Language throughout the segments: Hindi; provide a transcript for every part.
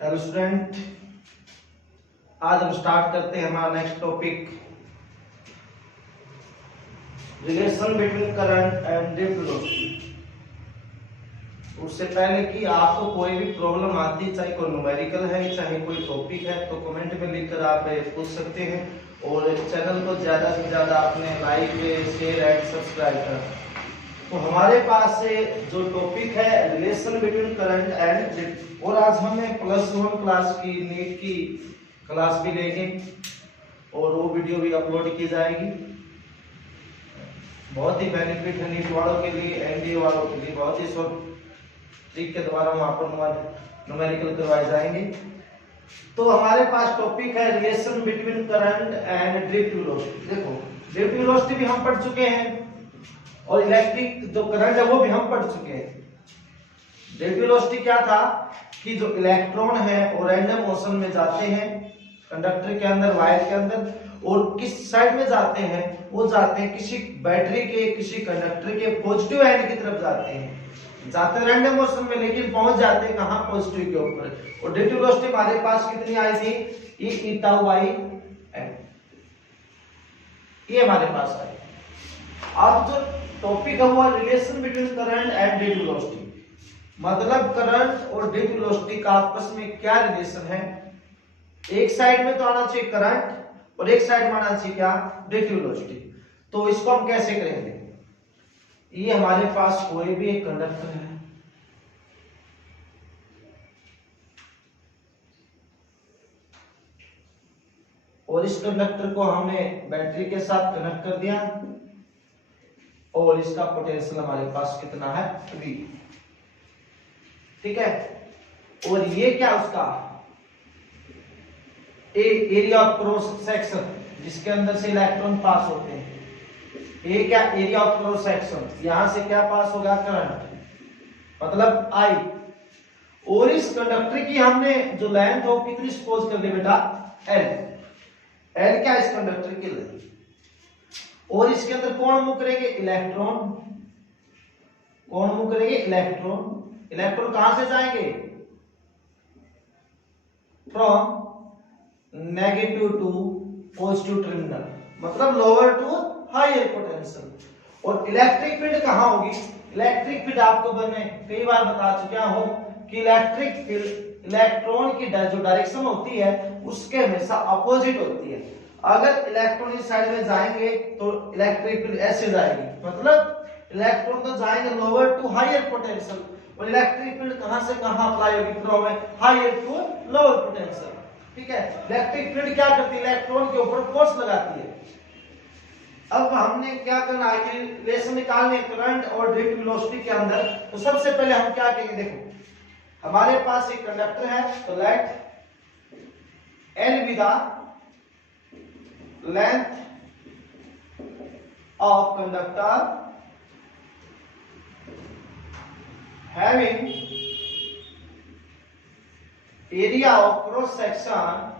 हेलो स्टूडेंट, आज हम स्टार्ट करते हैं हमारा next topic, relation between current and drift velocity. उससे पहले कि आपको कोई भी प्रॉब्लम आती, चाहे कोई न्यूमेरिकल है चाहे कोई टॉपिक है, तो कमेंट में लिखकर आप पूछ सकते हैं। और चैनल को ज्यादा से ज्यादा अपने लाइक, शेयर एंड सब्सक्राइब करें। तो हमारे पास से जो टॉपिक है relation between current and drift, और आज हमें +1 क्लास की नीट की क्लास भी लेंगे और वो वीडियो भी अपलोड की जाएगी। बहुत ही बेनिफिट है नीट वालों के लिए, एनडीए वालों के लिए। बहुत ही शॉर्ट ट्रिक के द्वारा वहां पर न्यूमेरिकल करवाए जाएंगे। तो हमारे पास टॉपिक है relation between current and drift velocity. देखो, ड्रिफ्ट वेलोसिटी भी हम पढ़ चुके हैं और इलेक्ट्रिक जो करंट है वो भी हम पढ़ चुके हैं। ड्रिफ्ट वेलोसिटी क्या था कि जो इलेक्ट्रॉन है वो रैंडम मोशन में जाते हैं कंडक्टर के अंदर, वायर के अंदर, और किस साइड में जाते हैं, वो जाते हैं किसी बैटरी के, किसी कंडक्टर के पॉजिटिव एंड की तरफ जाते हैं। जाते रैंडम मोशन में, लेकिन पहुंच जाते हैं कहां? पॉजिटिव के ऊपर। और ड्रिफ्ट वेलोसिटी हमारे पास कितनी आई थी? ई ईटा वाई एन, ये हमारे पास आई। अब जो टॉपिक है वो relation between current and drift velocity, मतलब करंट और ड्रिफ्ट वेलोसिटी का आपस में क्या रिलेशन है। एक साइड में तो आना चाहिए करंट और एक साइड में आना चाहिए क्या? Drift velocity. तो इसको हम कैसे करेंगे? ये हमारे पास कोई भी एक कंडक्टर है, और इस कंडक्टर को हमने बैटरी के साथ कनेक्ट कर दिया, और इसका पोटेंशियल हमारे पास कितना है? V। ठीक है। और ये क्या उसका एरिया ऑफ क्रॉस सेक्शन, जिसके अंदर से इलेक्ट्रॉन पास होते हैं। ये क्या? Area of cross section. यहां से क्या पास होगा? करंट, मतलब I। और इस कंडक्टर की हमने जो लेंथ हो कितनी सपोज कर ली बेटा? L। L क्या? इस कंडक्टर की लेंथ। और इसके अंदर कौन मूव करेंगे? इलेक्ट्रॉन। कौन मूव करेंगे? इलेक्ट्रॉन। इलेक्ट्रॉन कहां से जाएंगे? From negative to positive terminal, मतलब लोअर टू हायर पोटेंशियल। और इलेक्ट्रिक फील्ड कहां होगी? इलेक्ट्रिक फील्ड आपको मैंने कई बार बता चुका हूं कि इलेक्ट्रिक फील्ड इलेक्ट्रॉन की जो डायरेक्शन होती है उसके हमेशा अपोजिट होती है। अगर इलेक्ट्रॉन इस साइड में जाएंगे तो इलेक्ट्रिक फील्ड ऐसे जाएगी, मतलब इलेक्ट्रॉन तो जाएंगे लोअर टू हायर पोटेंशियल, और इलेक्ट्रिक फील्ड कहां से कहां अप्लाई होगी? From higher to lower potential. ठीक है। इलेक्ट्रिक फील्ड क्या करती है? इलेक्ट्रॉन के ऊपर फोर्स लगाती है। अब हमने क्या करना है कि रिलेशन निकालने करंट और ड्रिफ्ट वेलोसिटी के अंदर। तो सबसे पहले हम क्या करेंगे? देखो, हमारे पास एक कंडक्टर है, तो let L be the length of conductor having area of cross section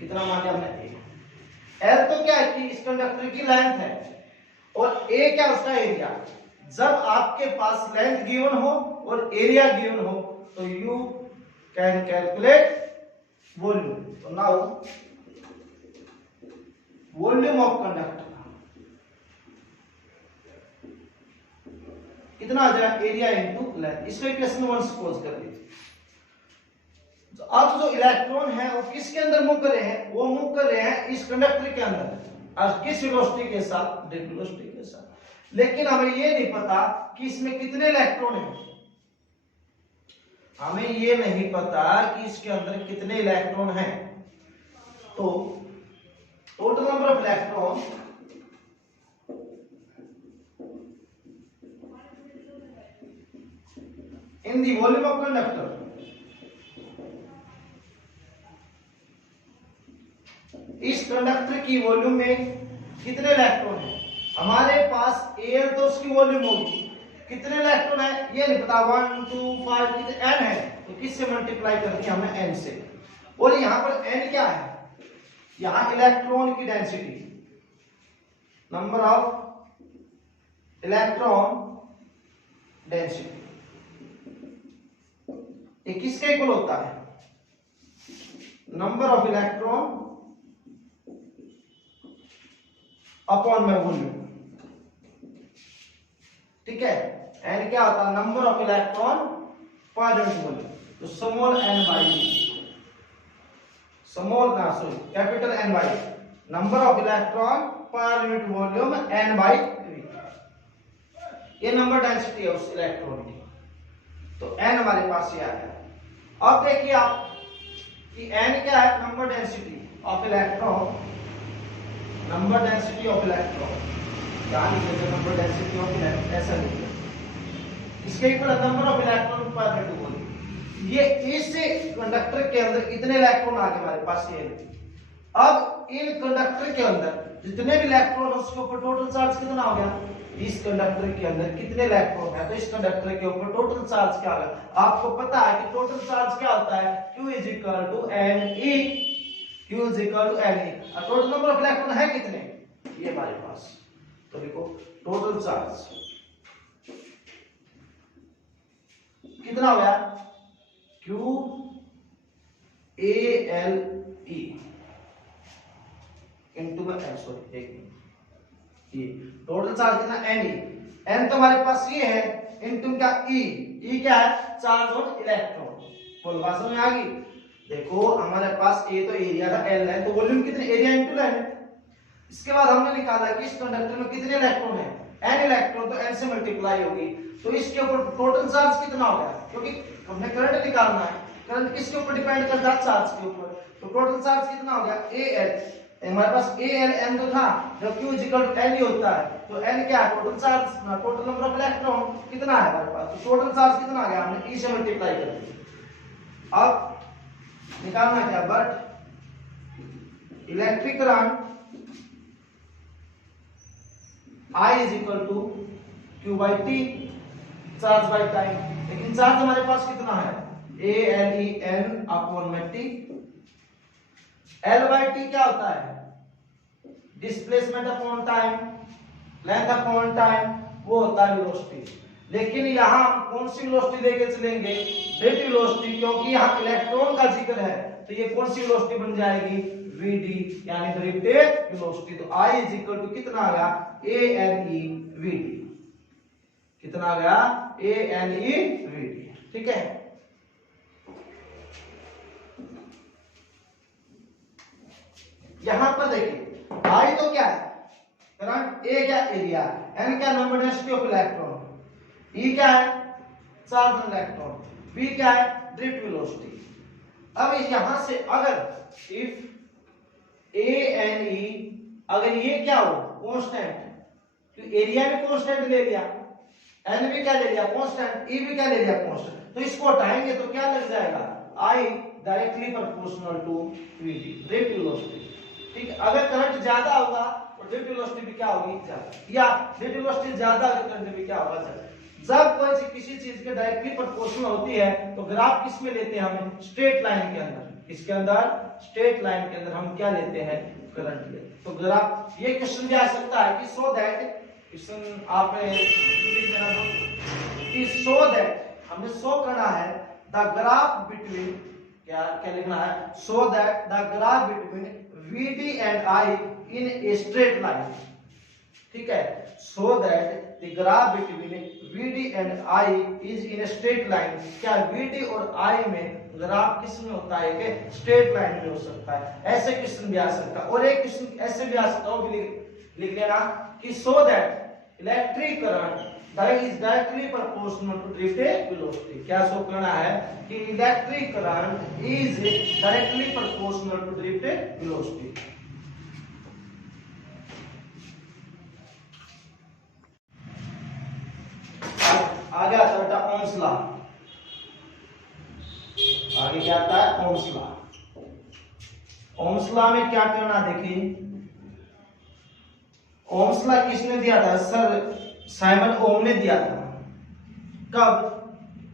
कितना मान लिया हमने? L तो क्या है कि इस कंडक्टर की लेंथ है, और A क्या? उसका एरिया। जब आपके पास लेंथ गिवन हो और एरिया गिवन हो तो यू कैन कैलकुलेट वॉल्यूम। तो नाउ वॉल्यूम ऑफ कंडक्टर कितना आ जाएगा? Area into length. इसको इक्वेशन 1 सपोज कर लीजिए। तो अब जो इलेक्ट्रॉन है वो किसके अंदर मूव कर रहे हैं? वो मूव कर रहे हैं इस कंडक्टर के अंदर। और किस वेलोसिटी के साथ? ड्रिफ्ट वेलोसिटी के साथ। लेकिन हमें ये नहीं पता कि इसमें कितने इलेक्ट्रॉन हैं। हमें ये नहीं पता कि इसके अंदर कितने इलेक्ट्रॉन हैं। तो total number of electron in the volume of conductor, इस कंडक्टर की वॉल्यूम में कितने इलेक्ट्रॉन हैं? हमारे पास एयर तो उसकी वॉल्यूम होगी, कितने इलेक्ट्रॉन है ये नहीं पता। 1 2 5 कितने n है, तो किससे मल्टीप्लाई कर दिया हमने? n से। और यहां पर n क्या है? यहां इलेक्ट्रॉन की density, number of electron density, ये किसके इक्वल होता है? नंबर ऑफ इलेक्ट्रॉन अपॉन में वॉल्यूम, ठीक है। एन क्या होता है? Number of electron per unit volume. तो small n by capital N by number of electron per unit volume n by v, ये नंबर डेंसिटी है उस इलेक्ट्रॉन की। तो एन हमारे पास ये आ गया। अब देखिए आप कि एन क्या है? Number density of electron, number density of electron, क्या लिखेंगे? नंबर डेंसिटी ऑफ इलेक्ट्रॉन, ऐसा लिखिए। इसके equal number of electron per unit volume. ये इस कंडक्टर के अंदर कितने इलेक्ट्रॉन आ गए हमारे पास? ये। अब इन कंडक्टर के अंदर जितने भी इलेक्ट्रॉन उसके ऊपर टोटल चार्ज कितना हो गया? इस कंडक्टर के अंदर कितने इलेक्ट्रॉन है? तो इस कंडक्टर के ऊपर टोटल चार्ज क्या होगा? आपको पता है कि टोटल चार्ज क्या होता है? Q is equal to n e, Q is equal to n e. और टोटल नंबर ऑफ इलेक्ट्रॉन है कितने? ये हमारे पास। तो देखो टोटल चार्ज कितना हो गया? Q A L E into में एन, सॉरी एक मिनट, ये टोटल चार्ज कितना? N e. एन तो हमारे पास ये है, इंटू का ई, ई क्या है? Charge on electron. बोल बात समझ में आ गई? देखो हमारे पास ए तो एरिया था एल है, तो वॉल्यूम कितने? Area into line. इसके बाद हमने निकाला कि इस कंडक्टर में कितने इलेक्ट्रॉन है? एन इलेक्ट्रॉन, तो एन से मल्टीप्लाई होगी। तो इसके ऊपर टोटल चार्ज कितना हो गया? क्योंकि हमने करंट निकालना है, करंट किसके ऊपर डिपेंड करता है? चार्ज के ऊपर। तो टोटल चार्ज कितना हो गया? ए एल, हमारे पास ए एल एन तो था, जब Q इक्वल टू एन ही होता है, तो एन क्या है? टोटल चार्ज ना टोटल नंबर ऑफ इलेक्ट्रॉन कितना है हमारे पास? तो टोटल चार्ज कितना आ गया? हमने ई से मल्टीप्लाई कर दिया। अब निकालना क्या? But electric current I is equal to Q by t, charge by time. लेकिन चार्ज हमारे पास कितना है? A l e n upon में टी। एल बाई टी क्या होता है? Displacement upon time, length upon time, वो होता है वेलोसिटी। लेकिन यहाँ कौन सी वेलोसिटी लेके चलेंगे? ड्रिफ्ट वेलोसिटी, क्योंकि यहाँ इलेक्ट्रॉन का जिक्र है, तो ये कौन सी वेलोसिटी बन जाएगी? vd, यानी ड्रिफ्ट वेलोसिटी। तो I इज इक्वल टू कितना आ गया? a n e vd, कितना आ गया? a n e vd, ठीक है। यहां पर देखिए I तो क्या है? करंट, A क्या? एरिया, N क्या? Number density of electron, E क्या है? चार्ज ऑन इलेक्ट्रॉन, V क्या है? Drift velocity. अब यहां से अगर इफ A N E, अगर ये क्या हो? कांस्टेंट, तो एरिया भी कांस्टेंट ले लिया, N भी क्या ले लिया? कांस्टेंट, E भी क्या ले लिया? कांस्टेंट। तो इसको हटाएंगे तो क्या लग जाएगा? I directly proportional to VD, drift velocity, ठीक है। अगर करंट ज्यादा होगा तो ड्रिफ्ट वेलोसिटी भी क्या होगी? ज्यादा, या ड्रिफ्ट वेलोसिटी ज्यादा अगर करंट भी क्या होगा? ज्यादा। जब कोई किसी चीज के डायरेक्टली प्रोपोर्शनल होती है तो ग्राफ किस में लेते हैं? हम स्ट्रेट लाइन के अंदर। इसके अंदर स्ट्रेट लाइन के अंदर हम क्या लेते हैं? करंट लेते हैं। तो ग्राफ, ये क्वेश्चन भी आ सकता है कि सो दैट, क्वेश्चन आप लिख देना कि सो दैट, हमने सो करना है द ग्राफ बिटवीन, क्या क्या लिखना है? So that the graph between VD and I in a straight line, ठीक है। So that the graph between VD and I is in a straight line. क्या VD और I में ग्राफ किस में होता है? कि स्ट्रेट लाइन में हो सकता है। ऐसे क्वेश्चन भी आ सकता है। और एक क्वेश्चन ऐसे भी आ सकता है, वो भी लिख लेना कि so that electric current that is directly proportional to drift velocity। क्या शो करना है? कि electric current is directly proportional to drift velocity। आगे आता है ओम्स लॉ। आगे क्या आता है? Ohm's law. ओम्स लॉ में क्या करना? देखिए ओम्स लॉ किसने दिया था? सर साइमन ओम ने दिया था। कब?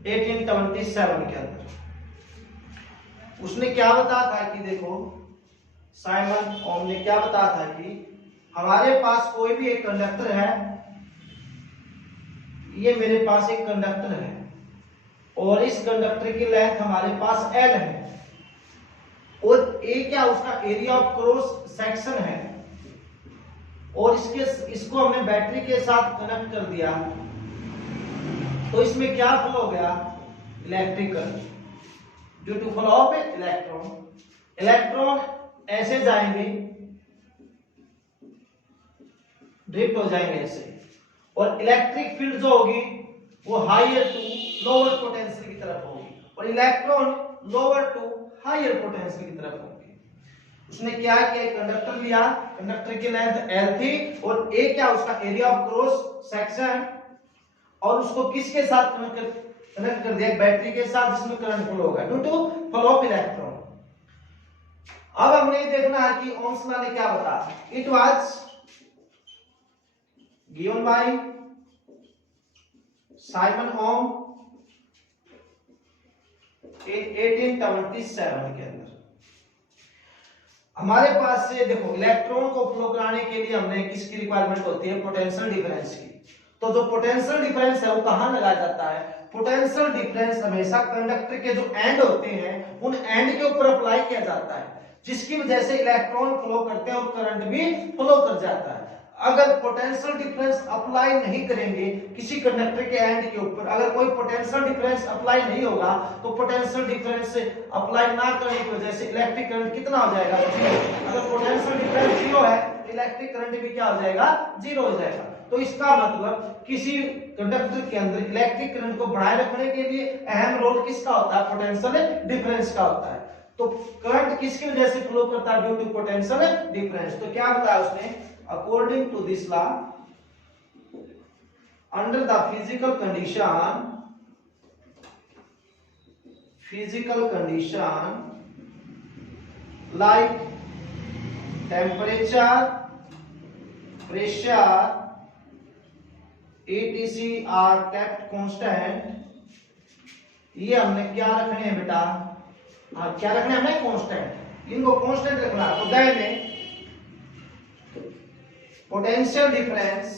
1827 के अंदर। उसने क्या बताया था कि देखो, साइमन ओम ने क्या बताया था कि हमारे पास कोई भी एक कंडक्टर है, ये मेरे पास एक कंडक्टर है और इस कंडक्टर की लेंथ हमारे पास L है और A क्या उसका एरिया ऑफ क्रॉस सेक्शन है और इसको हमने बैटरी के साथ कनेक्ट कर दिया तो इसमें क्या फ्लो हो गया, electric current due to flow of electron ऐसे जाएंगे, ड्रिफ्ट हो जाएंगे ऐसे, और इलेक्ट्रिक फील्ड जो होगी वो हायर टू लोअर पोटेंशियल की तरफ होगी और electron lower to higher potential की तरफ होगी। उसने क्या किया, कंडक्टर लिया, कंडक्टर की लेंथ L थी और A क्या उसका एरिया ऑफ क्रॉस सेक्शन, और उसको किसके साथ कनेक्ट कर दिया, बैटरी के साथ जिसमें करंट फ्लो होगा due to flow of electron. अब हमने देखना है कि ओम्स लॉ ने क्या बताया। It was given by Simon Ohm in 1877 के अंदर। हमारे पास से देखो इलेक्ट्रॉन को फ्लो कराने के लिए हमने किसकी रिक्वायरमेंट होती है, पोटेंशियल डिफरेंस की। तो जो पोटेंशियल डिफरेंस है वो कहां लगाया जाता है, पोटेंशियल डिफरेंस हमेशा कंडक्टर के जो एंड होते हैं उन एंड के ऊपर अप्लाई किया जाता है, जिसकी वजह से इलेक्ट्रॉन फ्लो करते हैं और करंट भी फ्लो कर जाता है। अगर पोटेंशियल डिफरेंस अप्लाई नहीं करेंगे किसी कंडक्टर के एंड के ऊपर, अगर कोई पोटेंशियल डिफरेंस अप्लाई नहीं होगा तो पोटेंशियल डिफरेंस अप्लाई ना करने की वजह से इलेक्ट्रिक करंट कितना हो जाएगा, जीरो। अगर पोटेंशियल डिफरेंस जीरो है तो इलेक्ट्रिक करंट भी क्या हो जाएगा, जीरो हो जाएगा। तो इसका मतलब किसी कंडक्टर के अंदर इलेक्ट्रिक करंट को बनाए रखने के लिए अहम रोल किसका होता है, पोटेंशियल डिफरेंस का होता है। तो करंट किसकी वजह से फ्लो करता है, ड्यू टू पोटेंशियल डिफरेंस। तो क्या बताया उसने, according to this law, under the physical condition like temperature, pressure, etc are kept constant। ये हमने क्या रखने हैं बेटा, क्या रखने हैं हमने, कांस्टेंट, इनको कांस्टेंट रखना है। तो then potential difference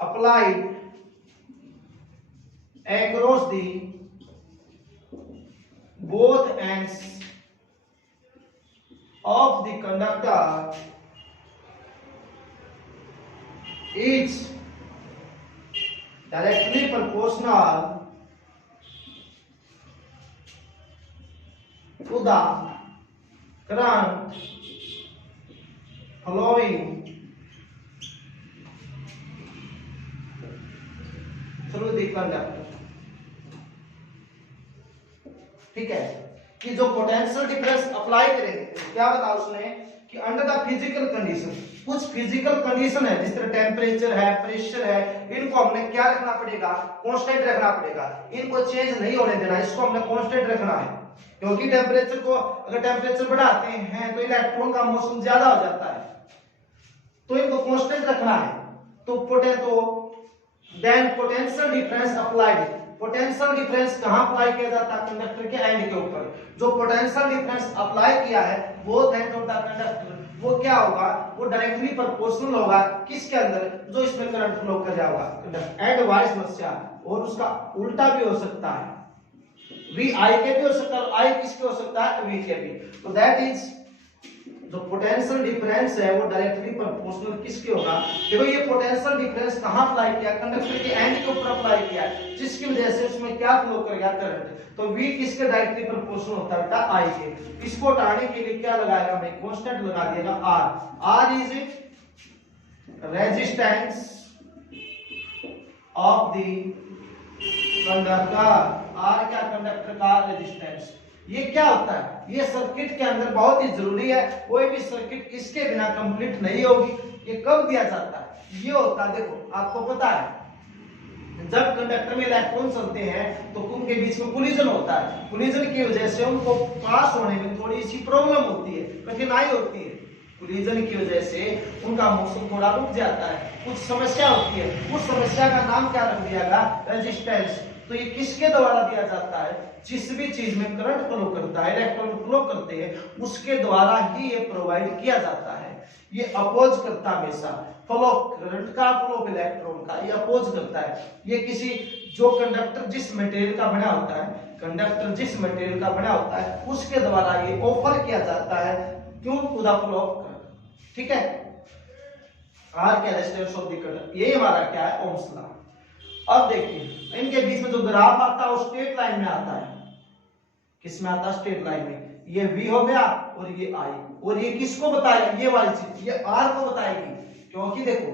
applied across the both ends of the conductor is directly proportional to the current flowing through the conductor। ठीक है, कि जो पोटेंशियल डिफरेंस अप्लाई करेंगे, क्या बताया उसने कि अंडर द फिजिकल कंडीशन, कुछ फिजिकल कंडीशन है जिस तरह टेम्परेचर है, प्रेशर है, इनको हमने क्या रखना पड़ेगा, कांस्टेंट रखना पड़ेगा, इनको चेंज नहीं होने देना, इसको हमने कांस्टेंट रखना है। क्योंकि टेम्परेचर को अगर टेम्परेचर बढ़ाते हैं तो इलेक्ट्रॉन का मोशन ज्यादा हो जाता है, तो इनको कांस्टेंट रखना है। तो then potential difference applied, potential difference कहां अप्लाई किया जाता है, कंडक्टर के एंड के ऊपर। जो पोटेंशियल डिफरेंस अप्लाई किया है both end of the conductor, वो क्या होगा, वो डायरेक्टली प्रोपोर्शनल होगा किसके अंदर, जो इसमें करंट फ्लो कर जाएगा, एंड वाइस वर्सा, और उसका उल्टा भी हो सकता है, V I के भी हो सकता है, I किसके हो सकता है, V के भी। तो दैट इज जो पोटेंशियल डिफरेंस है वो डायरेक्टली प्रोपोर्शनल किसके होगा। देखो ये पोटेंशियल डिफरेंस कहां अप्लाई किया, कंडक्टर के एंड के ऊपर अप्लाई किया, जिसकी वजह से उसमें क्या फ्लो करेगा, करंट। तो V किसके डायरेक्टली प्रोपोर्शनल होता है बेटा, I के। इसको हटाने के लिए क्या लगाएगा, मैं कांस्टेंट लगा दिएगा R। R is resistance of the conductor, R क्या, कंडक्टर का रेजिस्टेंस। ये क्या होता है, ये सर्किट के अंदर बहुत ही जरूरी है, कोई भी सर्किट इसके बिना कंप्लीट नहीं होगी। ये कब दिया जाता है, ये होता है, देखो आपको पता है जब कंडक्टर में इलेक्ट्रॉन चलते हैं तो उनके बीच में कोलिजन होता है, कोलिजन की वजह से उनको पास होने में थोड़ी सी प्रॉब्लम होती है, कठिनाई होती है, कोलिजन की वजह से उनका मोशन थोड़ा रुक जाता है, कुछ समस्या होती है, उस समस्या का नाम क्या रख दिया गया, रेजिस्टेंस। तो ये किसके द्वारा दिया जाता है? जिस भी चीज में करंट फ्लो करता है, इलेक्ट्रॉन फ्लो करते हैं, उसके द्वारा ही ये प्रोवाइड किया जाता है। ये अपोज करता है हमेशा, फ्लो करंट का, फ्लो इलेक्ट्रॉन का, ये अपोज करता है। ये किसी जो कंडक्टर जिस मटेरियल का बना होता है, कंडक्टर जिस मटेरियल का बना होता है, उसके द्वारा ये ऑफर किया जाता है। क्यों? To the flow of current. ठीक है, आर क्या रेजिस्टेंस ऑफ द कंडक्टर, ये हमारा क्या है? Ohm's law. अब देखिए इनके बीच में जो ग्राफ आता है वो स्ट्रेट लाइन में आता है। किस में आता है? स्ट्रेट लाइन में। ये V हो गया और ये I, और ये किसको बताएगा? ये वाली चीज ये R को बताएगी, क्योंकि देखो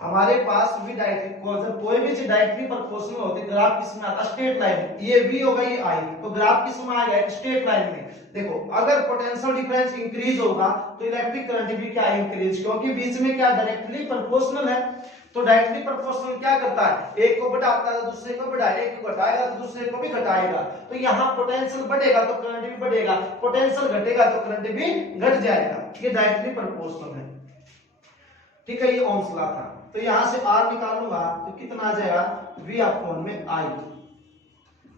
हमारे पास भी डायरेक्टली, जब कोई भी चीज डायरेक्टली प्रोपोर्शनल होती है, ग्राफ किस में आता है? स्ट्रेट लाइन में। ये V होगा, ये I, तो ग्राफ किस में आ गया? स्ट्रेट लाइन में। देखो अगर पोटेंशियल डिफरेंस इंक्रीज होगा तो इलेक्ट्रिक करंट भी क्या इंक्रीज, क्योंकि बीच में क्या डायरेक्टली प्रोपोर्शनल है। तो डायरेक्टली प्रोपोर्शनल क्या करता है? एक को बढ़ाता है तो दूसरे को बढ़ाएगा, एक को घटाएगा तो दूसरे को भी घटाएगा। तो यहाँ पोटेंशियल बढ़ेगा तो करंट भी बढ़ेगा, पोटेंशियल घटेगा तो करंट भी घट जाएगा। ये डायरेक्टली प्रोपोर्शनल है। ठीक है, ये ओम्स लॉ था। तो यहां से R निकालूंगा तो कितना आ जाएगा? V अपॉन में I।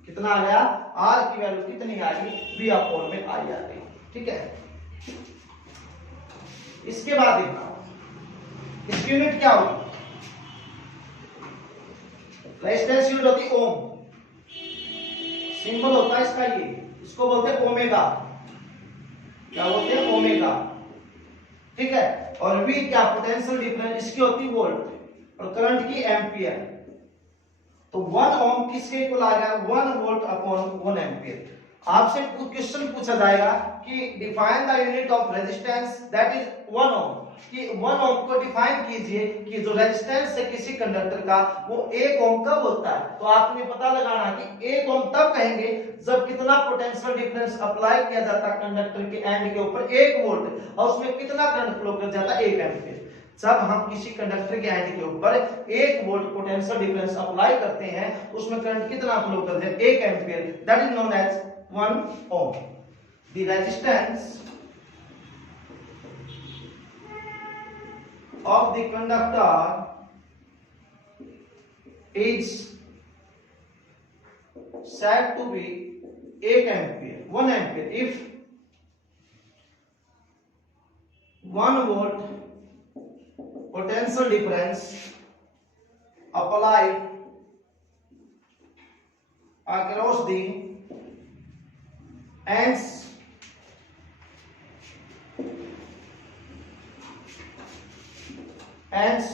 कितना आ गया? R की वैल्यू कितनी आ गई? V अपॉन में I आ गई। ठीक है, इसके बाद देखना इसकी यूनिट क्या होगी? रेजिस्टेंस यूनिट होती ओम, सिंबल होता है इसका ये, इसको बोलते हैं ओमेगा। क्या बोलते हैं? ओमेगा। ठीक है, और V क्या? पोटेंशियल डिफरेंस, इसकी होती वोल्ट और करंट की एम्पियर। तो 1 ओम किसके इक्वल आ गया? 1 वोल्ट अपॉन 1 एम्पियर। आपसे क्वेश्चन पूछा जाएगा कि define the unit of resistance that is 1 ओम, कि 1 ओम को डिफाइन कीजिए कि जो रेजिस्टेंस है किसी कंडक्टर का वो 1 ओम कब होता है। तो आपने पता लगाना कि 1 ओम तब कहेंगे जब कितना पोटेंशियल डिफरेंस अप्लाई किया जाता है कंडक्टर के एंड के ऊपर 1 वोल्ट, और उसमें कितना करंट फ्लो कर जाता है? 1 एम्पीयर। जब हम किसी कंडक्टर के एंड के ऊपर 1 वोल्ट पोटेंशियल डिफरेंस अप्लाई करते हैं तो उसमें करंट कितना फ्लो करता है? 1 ampere. That is known as 1 ohm. The resistance of the conductor is said to be 1 ampere. 1 ampere if 1 volt potential difference applied across the ends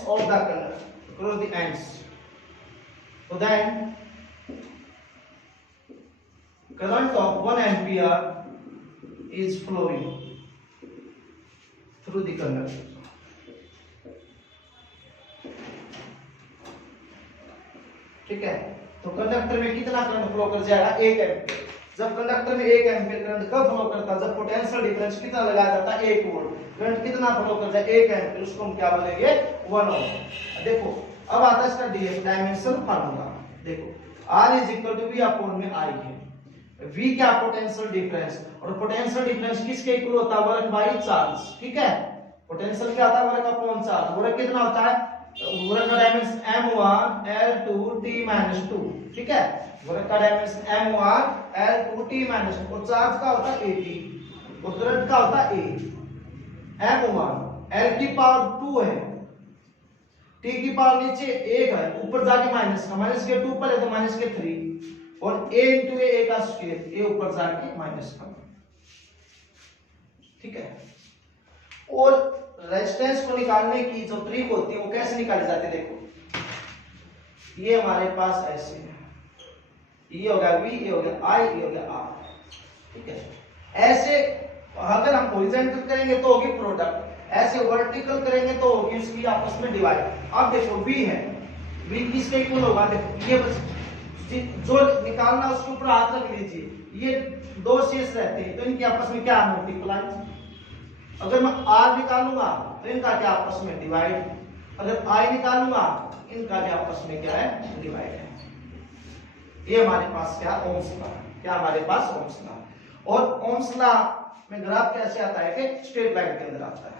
of the conductor, across the ends. So then current of 1 ampere is flowing through the conductor. ठीक है, तो कंडक्टर में कितना करंट फ्लो कर जाएगा? 1 एम्पीयर। जब कंडक्टर में 1 एम्पीयर करंट कब फ्लो करता है? जब पोटेंशियल डिफरेंस कितना लगाया जाता है? 1 वोल्ट। करंट कितना फ्लो कर जाए? 1 एम्पीयर, उसको हम क्या बोलेंगे? 1 ओम। देखो अब आता है इसका डायमेंशन फार्मूला। देखो R is equal to V upon में I है। V क्या? पोटेंशियल डिफरेंस, और पोटेंशियल डिफरेंस किसके इक्वल होता है? Work by charge. ठीक है, पोटेंशियल क्या होता है? Work upon charge. वर्क कितना होता है? वर्क का डायमेंशन m1 L2 T-2। ठीक है, वर्क का डायमेंशन m1 L2 T-2, और चार्ज का होता है AT, और करंट का होता है A। m1 L की पावर 2 है, T की पावर नीचे 1 है, ऊपर जाके माइनस का, माइनस के 2 पर है तो माइनस के 3, और A इंटू A का स्क्वायर, A ऊपर जाके माइनस का। ठीक है, और रेजिस्टेंस को निकालने की जो ट्रिक होती है वो कैसे निकाली जाती है? देखो ये हमारे पास ऐसे है, ये हो गया V, ये हो गया I, ये हो गया R। ठीक है, ऐसे अगर हम हॉरिजॉन्टल करेंगे तो होगी प्रोडक्ट, ऐसे वर्टिकल करेंगे तो होगी उसकी आपस में डिवाइड। अब देखो V है, V किसके इक्वल होगा? देखो ये जो निकालना उसके ऊपर हाथ रख लीजिए, ये 2 शेष रहते हैं तो इनके आपस में क्या? मल्टीप्लाई। अगर मैं R निकालूंगा तो इनका क्या? आपस में डिवाइड। अगर I निकालूंगा इनका क्या? आपस में क्या है? डिवाइड है। ये हमारे पास क्या? Ohm's law. क्या हमारे पास? Ohm's law. और ओम्स लॉ में ग्राफ कैसे आता है? कि स्ट्रेट लाइन के अंदर आता है।